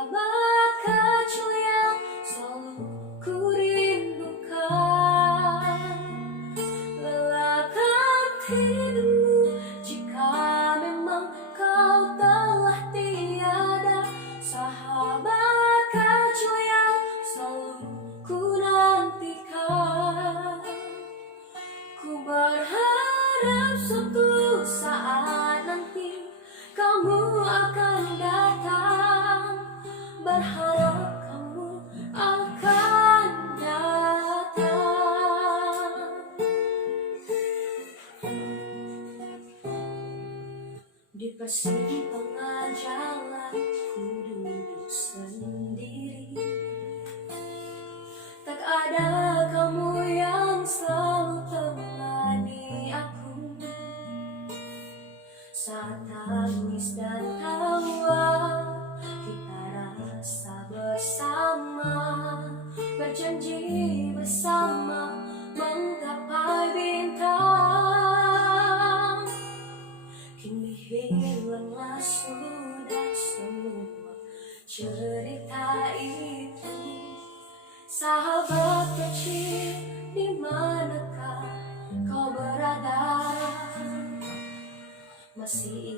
sahabat kecil yang selalu ku rindukan. Lelahkan hidupmu jika memang kau telah tiada. Sahabat kecil yang selalu ku nantikan. Ku berharap suatu saat nanti kamu akan datang. Berharap kamu akan datang. Di persimpangan jalan ku duduk sendiri. Tak ada kamu yang selalu temani aku. Saat tangis dan tawa kita rasa bersama, berjanji bersama menggapai bintang. Kini hilanglah sudah semua cerita itu. Sahabat kecil, di manakah kau berada? Masih